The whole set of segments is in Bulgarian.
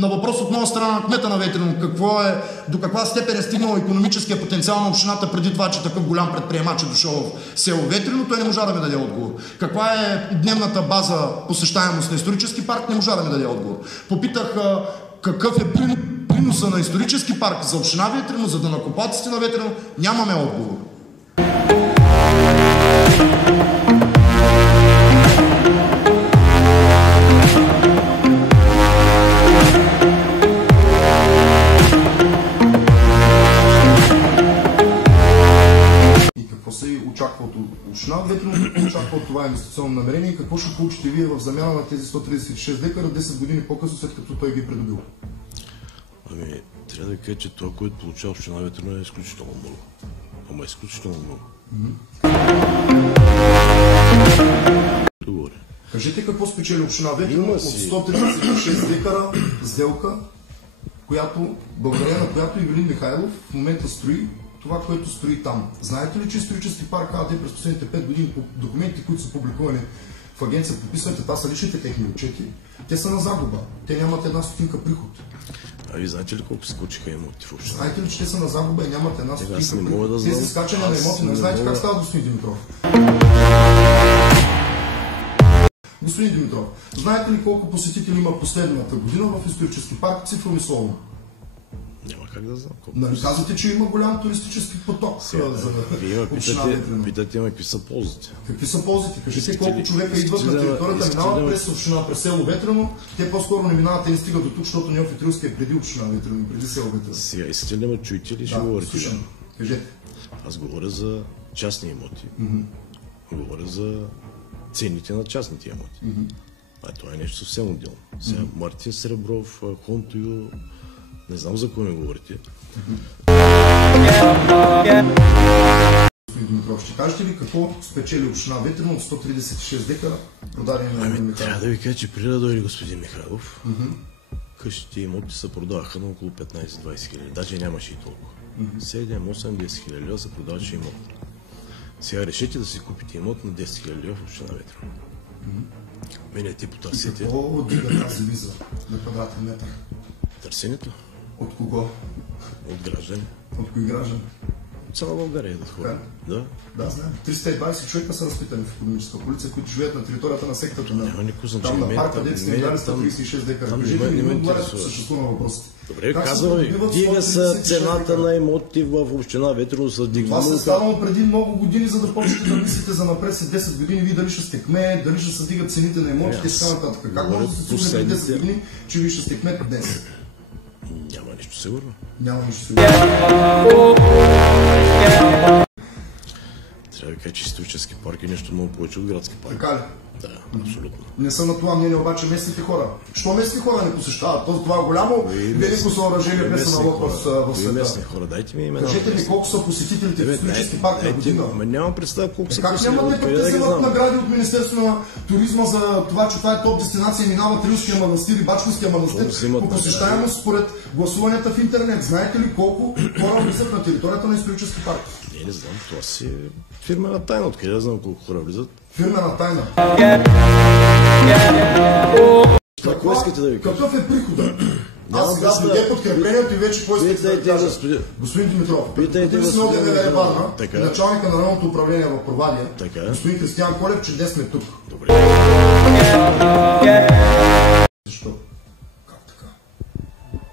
На въпрос от моя страна на кмета на Ветрино, до каква степен е стигнал икономическия потенциал на общината преди това, че такъв голям предприемач е дошъл в село Ветрино, той не можа да ми даде отговор. Каква е дневната база посещаемост на исторически парк, не можа да ми даде отговор. Попитах какъв е приноса на исторически парк за община Ветрино, за данъкоплатците на Ветрино, нямаме отговор. Очаква от община Ветрино, какво очаква от това инвестиционно намерение и какво ще получите вие в замяна на тези 136 декара 10 години по-късно, след като той ги е придобил? Ами, трябва да ви кажа, че това, което получава община Ветрино е изключително много. Ама изключително много. Добре. Кажете какво спечели община Ветрино от 136 декара сделка, благодарение на която Ивелин Михайлов в момента строи това, което строи там. Знаете ли, че исторически парк АД през последните 5 години по документите, които са публикувани в агенцията, подписаните, това са личните техни отчети, те са на загуба. Те нямат една стотинка приход. А ви знаете ли колко скочиха имоти в община? Знаете ли, че те са на загуба и нямат една стотинка приход? Да тези скачане на имоти, не знаете как става, господин Димитров? Господин Димитров, знаете ли колко посетители има последната година в исторически парк цифрово и словно? Няма как да знам. Нали казвате, че има голям туристически поток за община Ветрино? Питате ме какви са ползите. Какви са ползите? Кажете колко човека идват на територията, минават през община, през село Ветрино. Те по-скоро не минават, те не стигат до тук, защото Неофит Рилски е преди община Ветрино, преди село Ветрино. Сега искате ли ме чуете или ще говорите? Слушам. Кажете. Аз говоря за частни имоти. Говоря за цените на частните имоти. А това е нещо съвсем отделно. Сега Мартин Сребров, Хонтойо, не знам за кой ми говорите. Господин Димитров, ще кажете ли какво спечели община Ветрино от 136 декара продадени на Ивелин Михайлов? Трябва да ви кажа, че преди да дойде господин Михайлов, къщите имоти се продаваха на около 15-20 хиляди. Даже нямаше и толкова. 7-8-10 хиляди лева се продаваше имот. Сега решете да си купите имот на 10 хиляди лева в община Ветрино. Мене ти потърсите. Какво дига тази виза на квадратен метър? Търсенето? От кого? От граждани. От кои граждани? От цяла България да хора. Да? Да, знаем. 320 човека са разпитани в икономическа полиция, които живеят на територията на сектата на... Няма никакво значение. Там на парка, където сте дали 136 декара. Кажете ли, не отговарят по същество на въпросите. Добре, казвам ви, дига са цената на имоти в община Ветрино са дигнали. Това се станало преди много години, за да почнете да мислите за напред след 10 години, вие дали ще сте кмет, дали ще се дигат цените на имотите и така нататък. Как може да се случи преди 10 години, че вие ще сте кмет днес? Няма нищо сигурно. Няма нищо сигурно. Трябва да кажа, че исторически парк е нещо много повече от градски парк. Така ли? Да, абсолютно. Не са на това мнение обаче местните хора. Що местни хора не посещават? Това е голямо велико съоръжение без налог в света. Местни хора, дайте ми имена. Кажете ми колко са посетителите в исторически парк на година. Нямам представа колко са посетители. Как нямате те вземат награди от Министерството на туризма за това, че това е топ дестинация и минават Рилския манастир и Бачковския манастир по посещаемост според гласуванията в интернет. Знаете ли колко хора влизат на територията на исторически парк? Не знам, това си е фирмена тайна. Откъде да знам колко хора влизат? Фирмена тайна. Какво искате да ви кажа? Какъв е прихода? Аз сега следя подкреплението и вече какво искате да ви кажа? Господин Димитров, питайте сме от МВР Варна, началника на районното управление в Провадия, господин Християн Колев, че днес сме тук. Добре. Защо?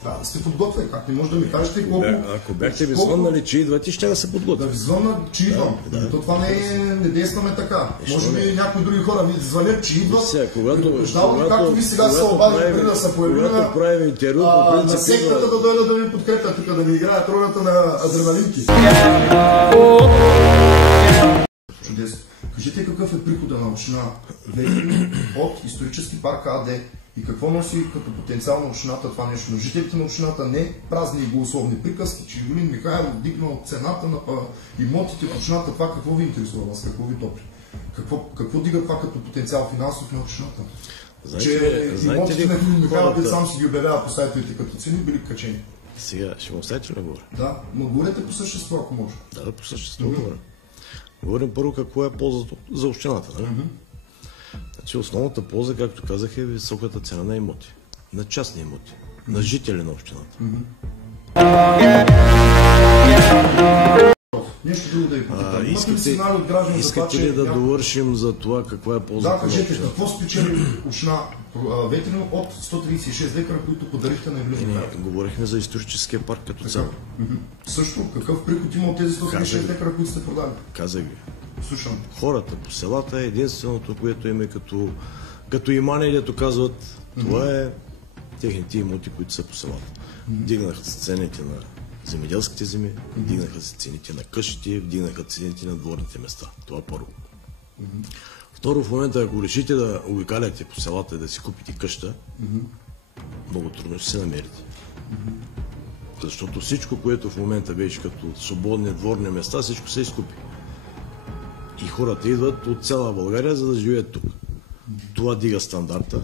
Трябва да сте подготвени, как не може да ми кажете колко... Ако бяхте ви звъннали, че идвате, ще да се подготвя. Да ви звънна, че идвам. То това не действаме така. Може би някои други хора ви звънят, че идват. Както ви сега се обадили преди да се появили на сектата да дойдат да ви подкрепят, тук да ви играят ролята на адреналинки. Чудесно. Кажете какъв е прихода на община Ветрино от исторически парк АД и какво носи като потенциал на общината това нещо. Но жителите на общината не празни и голословни приказки, че Ивелин Михайлов дигнал цената на имотите в общината. Това какво ви интересува вас? Какво ви топли? Какво дига това като потенциал финансов на общината? Че имотите на Ивелин Михайлов сам си ги обявява по сайтовете като цени били качени. Сега ще му оставите ли да говоря? Да, но говорете по същество, ако може. Да, по същество говоря. Говорим първо какво е ползата за общината. Нали? Значи основната полза, както казах, е високата цена на имоти. На частни имоти. на жители на общината. Нещо друго да ви попитам. Имате ли сигнали от граждани за това, Искате ли да довършим за това каква е ползата Да, кажете, какво спечели община Ветрино от 136 декара, които подарихте на Евлин Михайлов? Говорихме за историческия парк като цяло. Също, какъв приход има от тези 136 декара, които сте продали? Казах ви. Слушам. Хората по селата е единственото, което им е като имане, дето казват, това е техните имоти, които са по селата. Вдигнаха се цените на земеделските земи, вдигнаха се цените на къщите, вдигнаха цените на дворните места. Това първо. Второ, в момента, ако решите да обикаляте по селата и да си купите къща, много трудно ще се намерите. Защото всичко, което в момента беше като свободни дворни места, всичко се изкупи. И хората идват от цяла България, за да живеят тук. Това дига стандарта.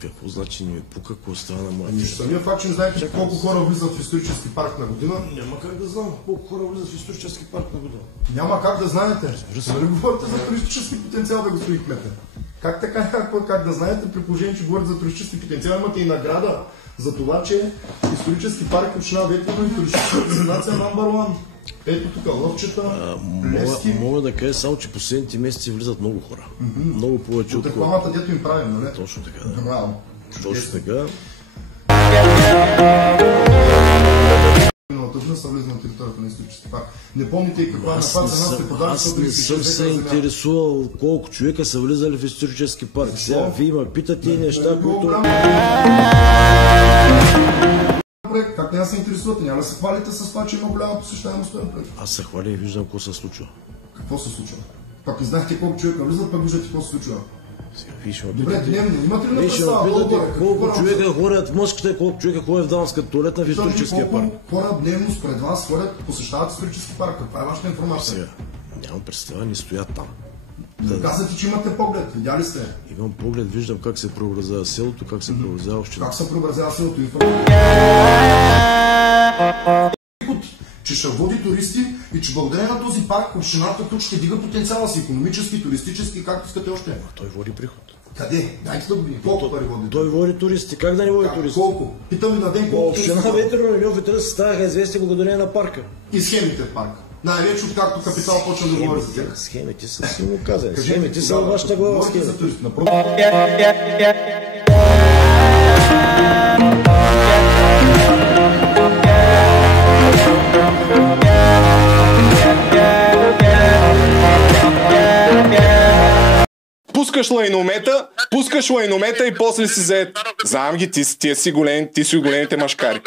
Какво значи не ми пука, какво става на моя? Самия факт, че не знаете колко хора влизат в исторически парк на година. Няма как да знам колко хора влизат в исторически парк на година. Няма как да знаете. Нали говорите за туристически потенциал, да господин кмете? Как така, как да знаете, при положение, че говорите за туристически потенциал, имате и награда за това, че исторически парк община Ветрино и туристическа дестинация number one. Ето тук лъвчета, левски. Мога да кажа само, че последните месеци влизат много хора. Много повече от рекламата, дето им правим, нали? Точно така, да. Браво. Точно така. Миналата година са влизали на територията на исторически парк. Не помните и каква напад за нас сте продали, аз не съм се интересувал колко човека са влизали в исторически парк. Сега вие ме питате неща, които... Как не се интересувате? Няма да се хвалите с това, че има голяма посещаемост този проект? Аз се хваля и виждам какво се случва. Какво се случва? Пак не знаете колко човека влизат, пък виждате какво се случва. Добре, дневно, имате ли на представа? Колко човека ходят в мъжката, колко човека ходят в дамската туалетна в историческия парк? Хора дневно според вас ходят, посещават исторически парк. Каква е вашата информация? Сега, нямам представа, не стоят там. Казвате, че имате поглед, видяли сте? Имам поглед, виждам как се преобразява селото, как се преобразява общината. Как се преобразява селото? Че ще води туристи и че благодарение на този парк общината тук ще дига потенциала си, икономически, туристически, както искате още. Той води приход. Къде? Дайте да го видим. Колко пари води? Той води туристи. Как да не води туристи? Колко? Питам ви на ден колко. Община Ветрино и Льов ставаха известни благодарение на парка. И схемите в парка. Най-вече откакто Капитал почна да говори за тях. Схемите са си му казани. Схемите са във вашата глава. Пускаш лайномета и после си заед. Знам ги, ти си големите машкари.